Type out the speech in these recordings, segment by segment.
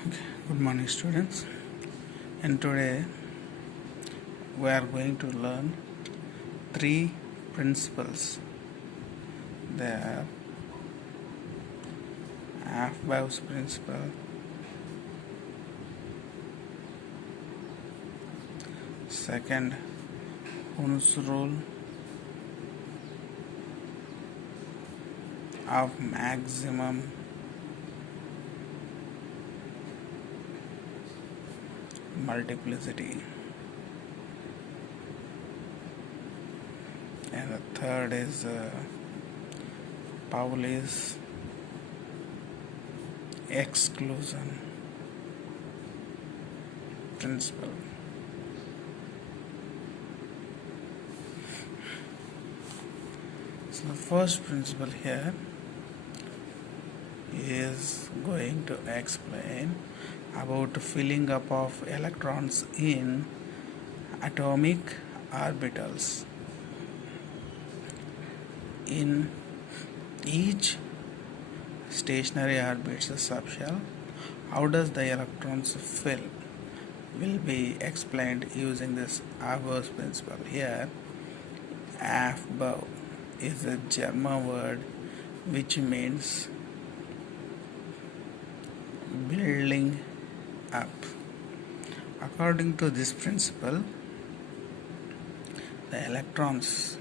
Okay. Good morning, students. And today we are going to learn three principles. They are Averse principle, second Hun's rule of maximum multiplicity, and the third is Paulis exclusion principle. So the first principle here is going to explain about filling up of electrons in atomic orbitals. In each stationary orbit's subshell, how does the electrons fill will be explained using this Averse principle. Here, Aufbau is a German word which means building up. According to this principle, the electrons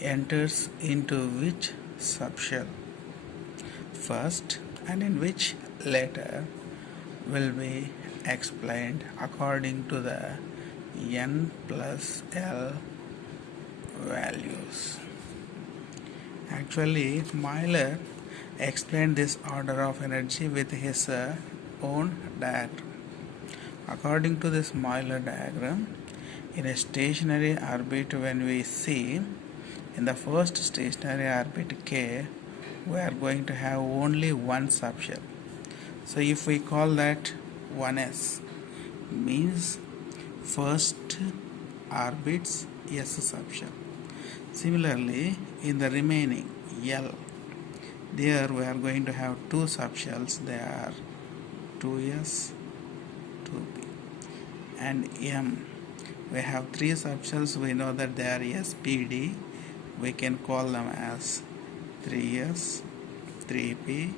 enters into which subshell first and in which later will be explained according to the n plus L values. Actually, Euler explained this order of energy with his own diagram. According to this Euler diagram, in a stationary orbit, when we see in the first stationary orbit K, we are going to have only one subshell. So if we call that 1s, means first orbit's S subshell. Similarly, in the remaining L, there we are going to have two subshells. They are 2s, 2p, and M. We have three subshells. We know that they are SPD. We can call them as 3s, 3p,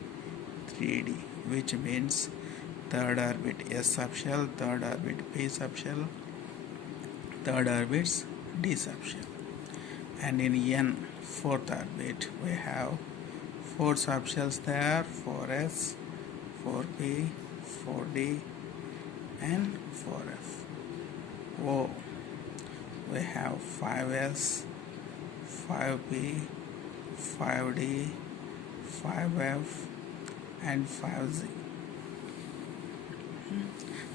3d, which means third orbit S subshell, third orbit P subshell, third orbit's D subshell. And in N, fourth orbit, we have four subshells there: 4s, 4p, 4d, and 4f. O, we have 5s, 5p, 5d, 5f, and 5z.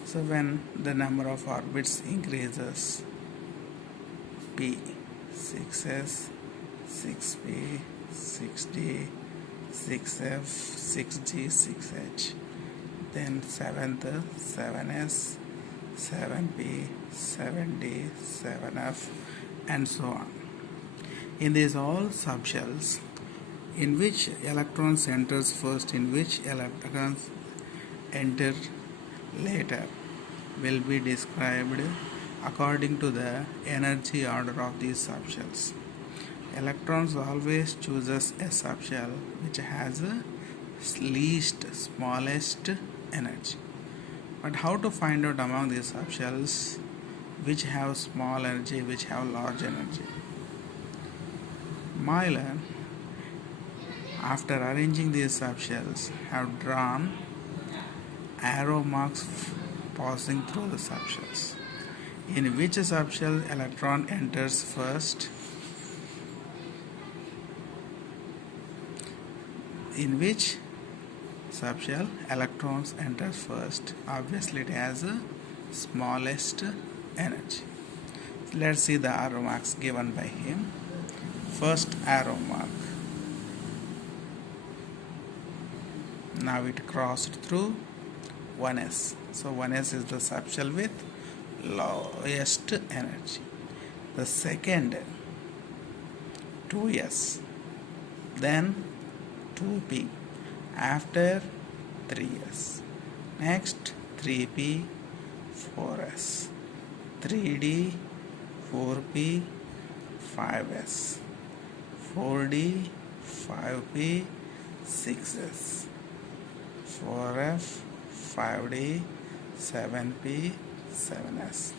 So when the number of orbits increases, p, 6s, 6p, 6d, 6f, 6g, 6h, then 7th, 7s, 7p, 7d, 7f, and so on. In these all subshells, in which electrons enters first, in which electrons enter later, will be described according to the energy order of these subshells. Electrons always chooses a subshell which has a least smallest energy. But how to find out among these subshells which have small energy, which have large energy? Euler, after arranging these subshells, have drawn arrow marks passing through the subshells. In which subshell electron enters first? In which subshell electrons enters first? Obviously, it has the smallest energy. Let's see the arrow marks given by him. First arrow mark. Now it crossed through 1s. So 1s is the subshell with lowest energy. The second 2s, then 2p. After 3s. Next 3p, 4s. 3d, 4p, 5s. 4d, 5p, 6s. 4f, 5d, 7p, 7s.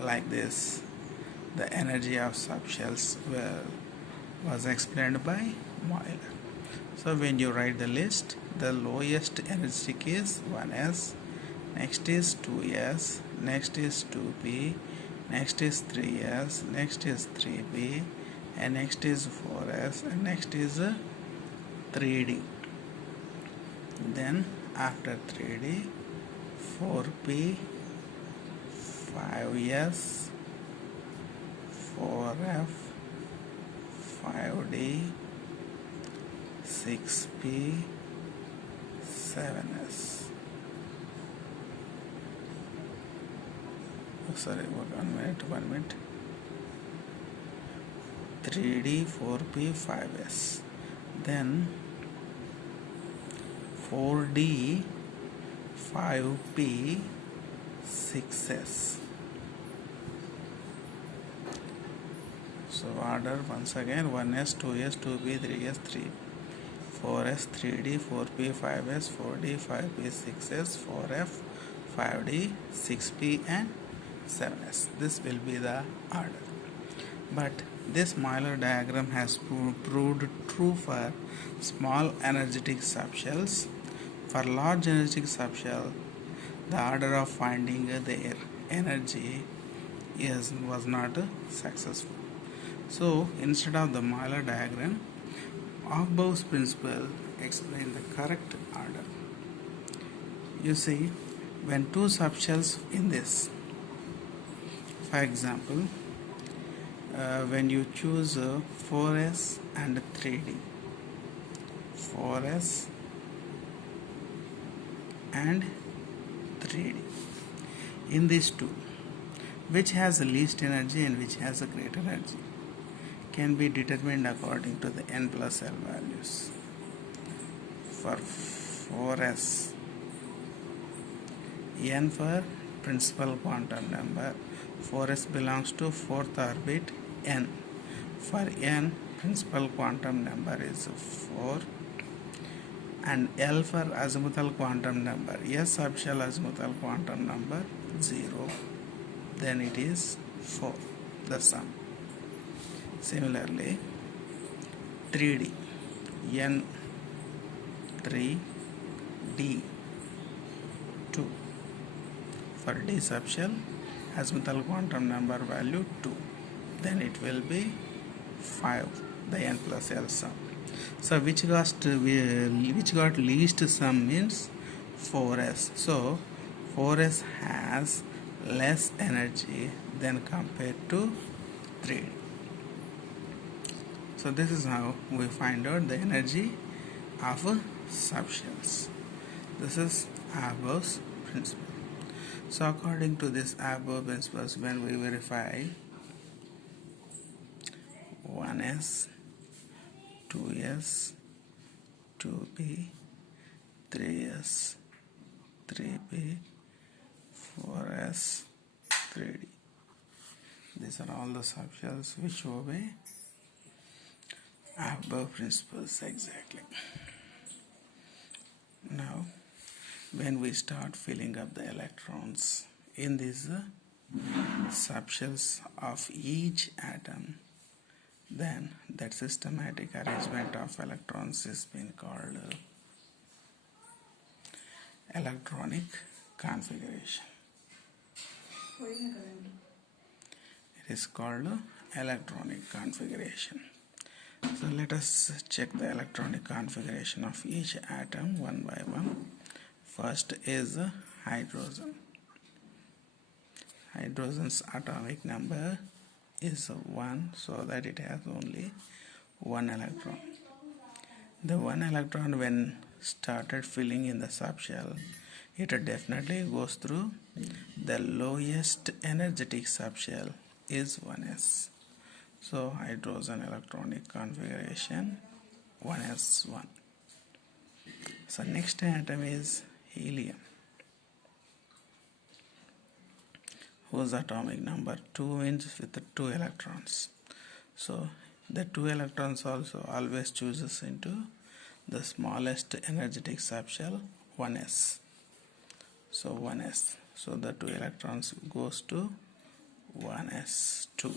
Like this, the energy of subshells was explained by Euler. So when you write the list, the lowest energetic is 1s, next is 2s, next is 2p, next is 3s, next is 3p, and next is 4s, and next is 3d. Then after 3d, 4p, 5s, 4f, 5d, 6p, 7s. Sorry, 1 minute. 3d, 4p, 5s. Then 4d, 5p, 6s. So order once again: 1s, 2s, 2p, 3s, 3, 4s, 3d, 4p, 5s, 4d, 5p, 6s, 4f, 5d, 6p, and 7s. This will be the order. But this Euler diagram has proved true for small energetic subshells. For large energetic subshell, the order of finding their energy was not successful. So instead of the Euler diagram, Paulis Principle explains the correct order. You see, when two subshells in this, for example, when you choose 4s and 3d, 4s and 3d, in these two, which has the least energy and which has a greater energy, can be determined according to the n plus L values. For 4s, n for principal quantum number, 4s belongs to fourth orbit n. For n, principal quantum number is 4, and L for azimuthal quantum number, S subshell azimuthal quantum number 0, then it is 4, the sum. Similarly, 3d, n 3, d 2. For d subshell, azimuthal quantum number value 2, then it will be 5, the n plus L sum. So which got least sum means 4s. So 4s has less energy than compared to 3d. So this is how we find out the energy of subshells. This is Averse principle. So according to this Averse principles, when we verify 1s, 2s, 2p, 3s, 3p, 4s, 3d. These are all the subshells which obey Averse principles exactly. Now, when we start filling up the electrons in these subshells of each atom, then that systematic arrangement of electrons is being called electronic configuration. It is called electronic configuration. So let us check the electronic configuration of each atom one by one. First is hydrogen. Hydrogen's atomic number is 1, so that it has only one electron. The one electron, when started filling in the subshell, it definitely goes through the lowest energetic subshell is 1s. So hydrogen electronic configuration 1s1. So next atom is helium, whose atomic number 2 means with the 2 electrons. So the 2 electrons also always chooses into the smallest energetic subshell 1s. So 1s. So the 2 electrons goes to 1s2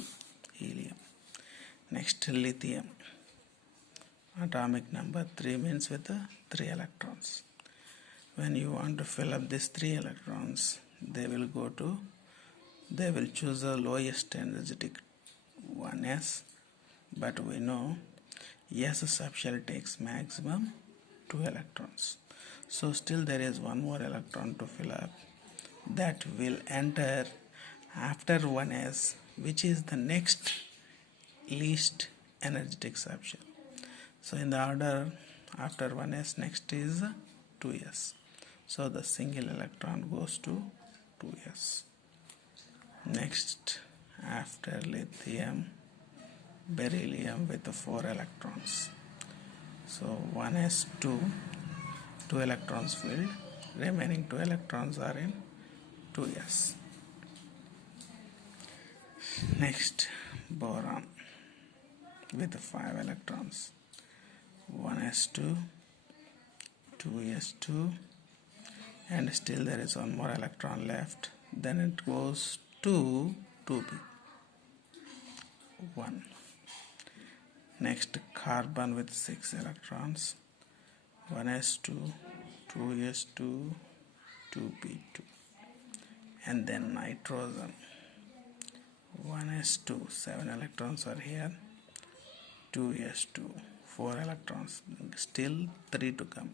helium. Next lithium, atomic number 3 means with the 3 electrons. When you want to fill up these 3 electrons, they will choose the lowest energetic 1s, but we know S subshell takes maximum 2 electrons. So still there is one more electron to fill up that will enter after 1s, which is the next least energetic subshell. So in the order after 1s, next is 2s. So the single electron goes to 2s. Next, after lithium, beryllium with 4 electrons. So 1s2, 2 electrons filled, remaining 2 electrons are in 2s. Next, boron with 5 electrons. 1s2, 2s2, and still there is one more electron left. Then it goes to 2p. 1. Next, carbon with 6 electrons. 1s2, 2s2, 2p2. And then nitrogen. 1s2, 7 electrons are here. 2s2, 4 electrons. Still 3 to come.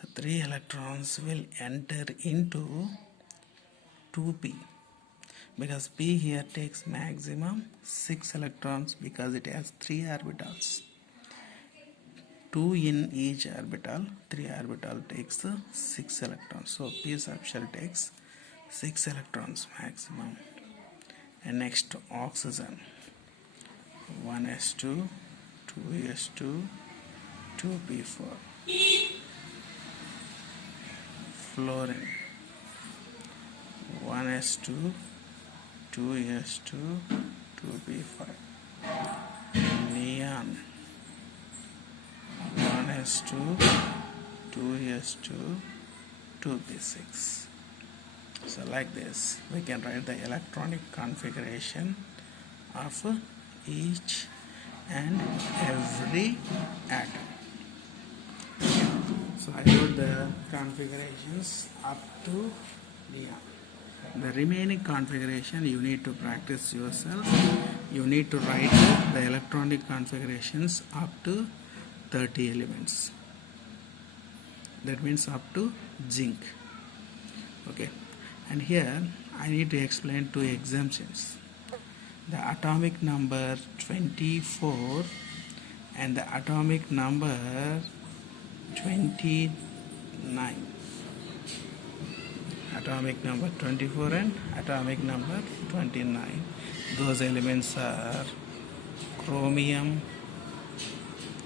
The 3 electrons will enter into 2p, because p here takes maximum 6 electrons because it has 3 orbitals. 2 in each orbital, 3 orbital takes 6 electrons. So p subshell takes 6 electrons maximum. And next, oxygen. 1s2, 2s2, 2p4. Fluorine. 1s2, 2s2, 2p5. Neon. 1s2, 2s2, 2p6. So like this, we can write the electronic configuration of each and every atom. So I wrote the configurations up to neon. The remaining configuration you need to practice yourself. You need to write the electronic configurations up to 30 elements. That means up to zinc. Okay. And here I need to explain 2 exemptions. The atomic number 24 and the atomic number 29. Atomic number 24 and atomic number 29. Those elements are chromium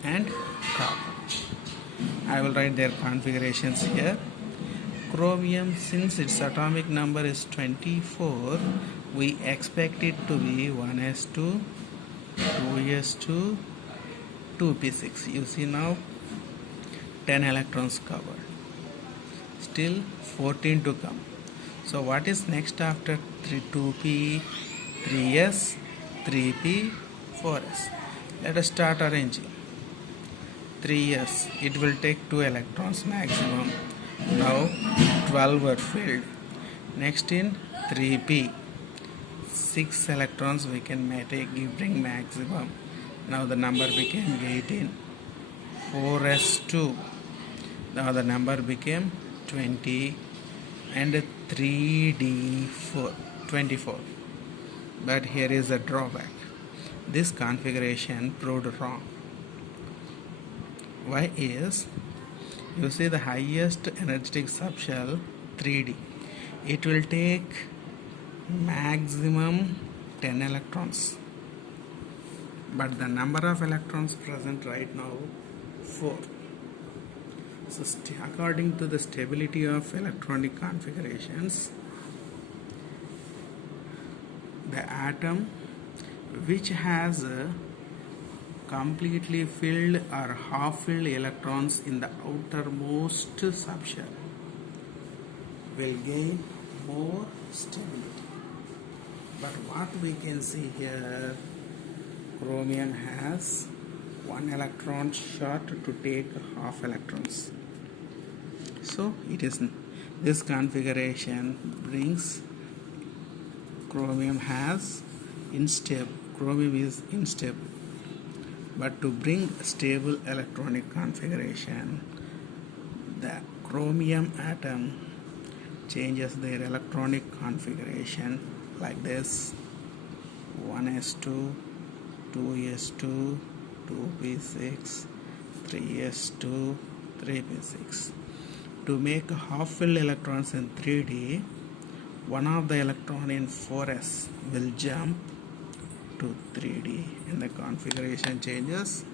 and copper. I will write their configurations here. Chromium, since its atomic number is 24, we expect it to be 1s2, 2s2, 2p6. You see now 10 electrons covered. Still 14 to come. So what is next after 2p, 3s, 3p, 4s? Let us start arranging. 3s, it will take 2 electrons maximum. Now 12 were filled. Next in 3p, 6 electrons we can bring maximum. Now the number became 18. 4s2, now the number became 20, and 3d4, 24. But here is a drawback. This configuration proved wrong. Why is, you see the highest energetic subshell 3d, it will take maximum 10 electrons, but the number of electrons present right now 4. So according to the stability of electronic configurations, the atom which has completely filled or half filled electrons in the outermost subshell will gain more stability. But what we can see here, chromium has one electron short to take half electrons. So it is this configuration brings chromium is unstable. But to bring stable electronic configuration, the chromium atom changes their electronic configuration like this: 1s2, 2s2, 2p6, 3s2, 3p6. To make half-filled electrons in 3D, one of the electron in 4s will jump to 3D and the configuration changes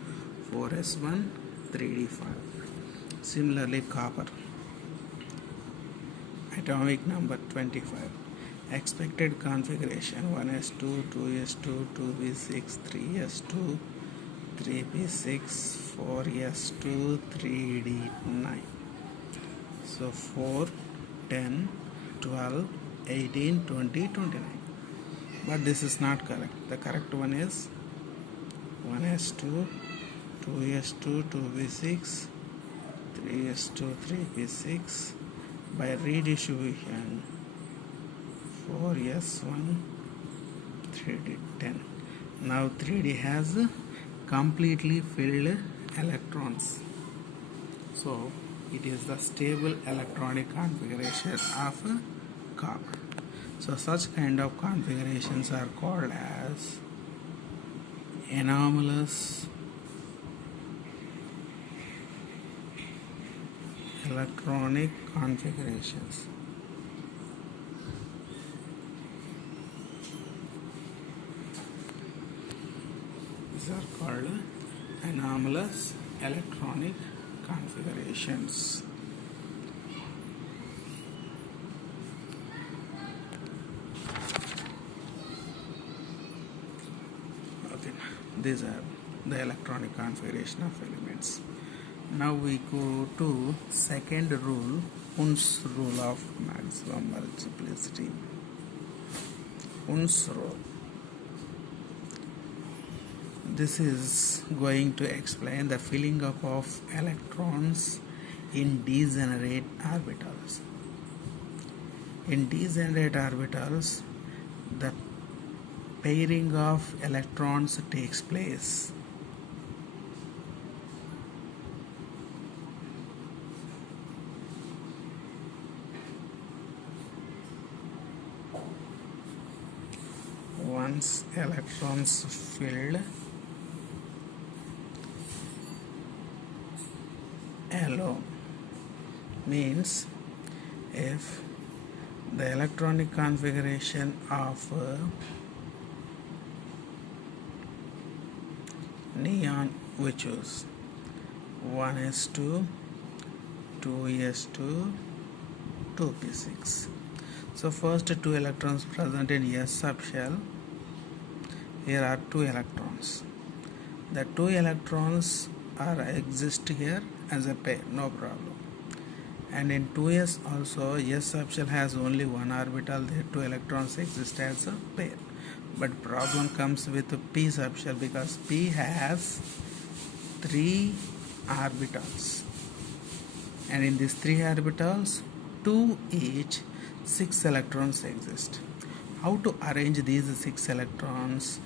4s1, 3d5. Similarly, copper, atomic number 25, expected configuration 1s2, 2s2, 2p6, 3s2, 3p6, 4s2, 3d9. So 4, 10, 12, 18, 20, 29. But this is not correct. The correct one is 1s2, 2s2, 2p6, 3s2, 3p6. By redistribution, 4s1, 3d10. Now 3d has completely filled electrons. So it is the stable electronic configuration of copper. So such kind of configurations are called as anomalous electronic configurations. These are called anomalous electronic configurations. Okay, these are the electronic configuration of elements. Now we go to second rule, Hund's rule of maximum multiplicity. Hund's rule. This is going to explain the filling up of electrons in degenerate orbitals. In degenerate orbitals, the pairing of electrons takes place. Once electrons filled alone means if the electronic configuration of neon, which is 1s2, 2s2, 2p6. So first two electrons present in S subshell. Here are two electrons. The two electrons exist here as a pair, no problem. And in 2s also, S subshell has only one orbital. The two electrons exist as a pair. But problem comes with P subshell because P has three orbitals. And in these three orbitals, two each, 6 electrons exist. How to arrange these 6 electrons?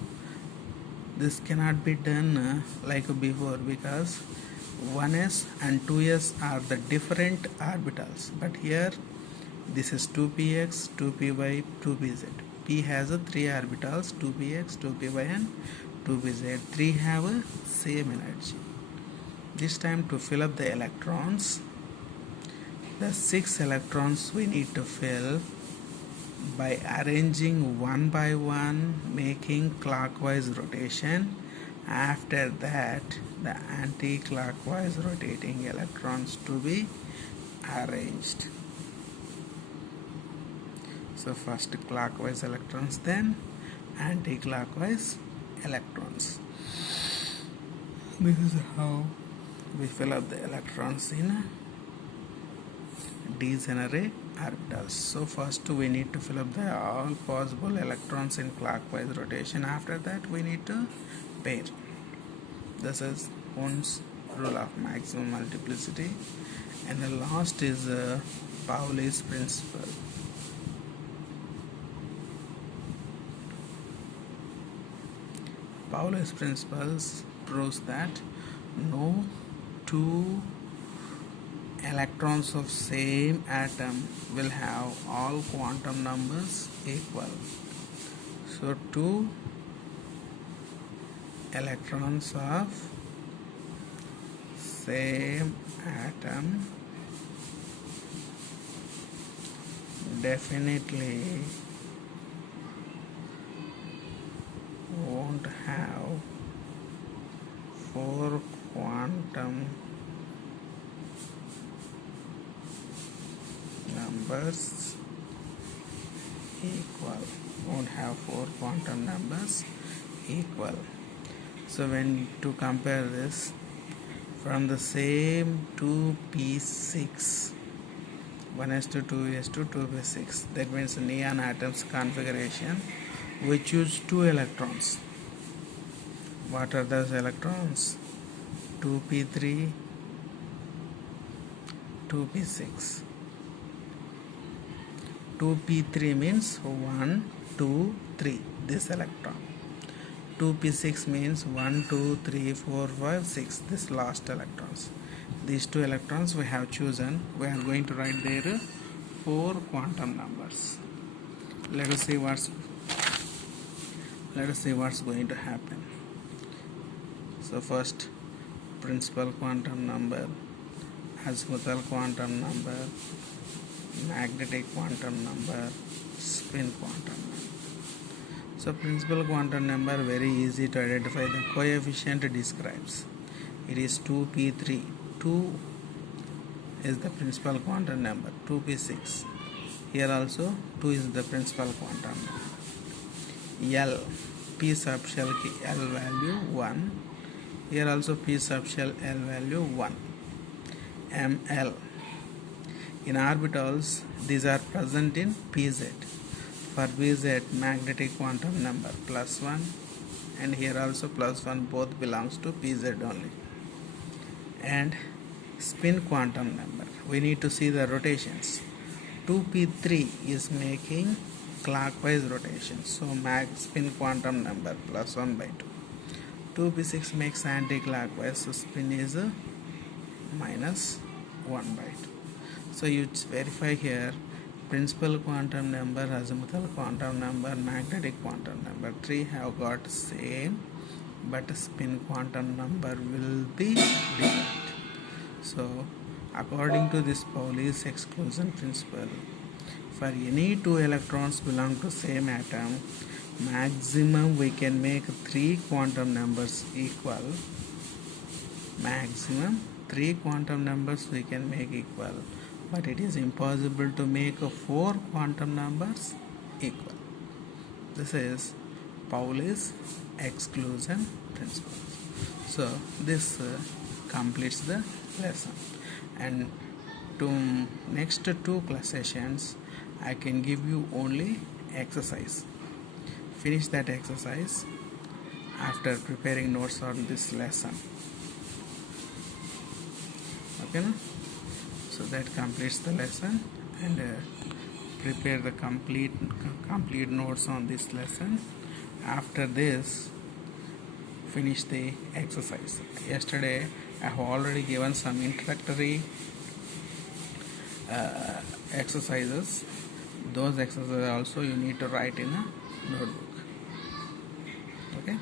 This cannot be done like before because 1s and 2s are the different orbitals. But here this is 2px, 2py, 2pz. P has 3 orbitals, 2px, 2py and 2pz. 3 have same energy. This time to fill up the electrons, the 6 electrons we need to fill by arranging one by one, making clockwise rotation. After that, the anti-clockwise rotating electrons to be arranged. So first clockwise electrons, then anti-clockwise electrons. This is how we fill up the electrons in degenerate orbitals. So first we need to fill up all possible electrons in clockwise rotation. After that we need to pair. This is Ohm's rule of maximum multiplicity, and the last is Paulis principle. Paulis principles proves that no two electrons of same atom will have all quantum numbers equal. So two electrons of same atom definitely won't have four quantum numbers equal. Won't have four quantum numbers equal. So when to compare this from the same 2p6, 1s2 2s2 2p6, that means neon atoms configuration, we choose two electrons. What are those electrons? 2p3, 2p6. 2p3 means 1, 2, 3, this electron. 2p6 means 1, 2, 3, 4, 5, 6, this last electrons. These two electrons we have chosen. We are going to write their four quantum numbers. Let us see what's going to happen. So first, principal quantum number, azimuthal quantum number, magnetic quantum number, spin quantum number. So principal quantum number, very easy to identify. The coefficient describes. It is 2p3. 2 is the principal quantum number. 2p6. Here also 2 is the principal quantum number. L, p subshell ki L value 1. Here also p subshell L value 1. Ml. In orbitals, these are present in pz. For pz, magnetic quantum number +1, and here also +1, both belongs to pz only. And spin quantum number, we need to see the rotations. 2p3 is making clockwise rotation, so spin quantum number +1 by 2. 2p6 makes anti-clockwise, so spin is -1 by 2. So you verify here, principal quantum number, azimuthal quantum number, magnetic quantum number, 3 have got same, but spin quantum number will be different. So according to this Paulis exclusion principle, for any two electrons belong to same atom, maximum we can make 3 quantum numbers equal. Maximum 3 quantum numbers we can make equal, but it is impossible to make 4 quantum numbers equal. This is Paulis exclusion principle. So this completes the lesson, and to next 2 class sessions I can give you only exercise. Finish that exercise after preparing notes on this lesson. Okay, no? So that completes the lesson, and prepare the complete notes on this lesson. After this, finish the exercise. Yesterday I have already given some introductory exercises. Those exercises also you need to write in a notebook. Okay.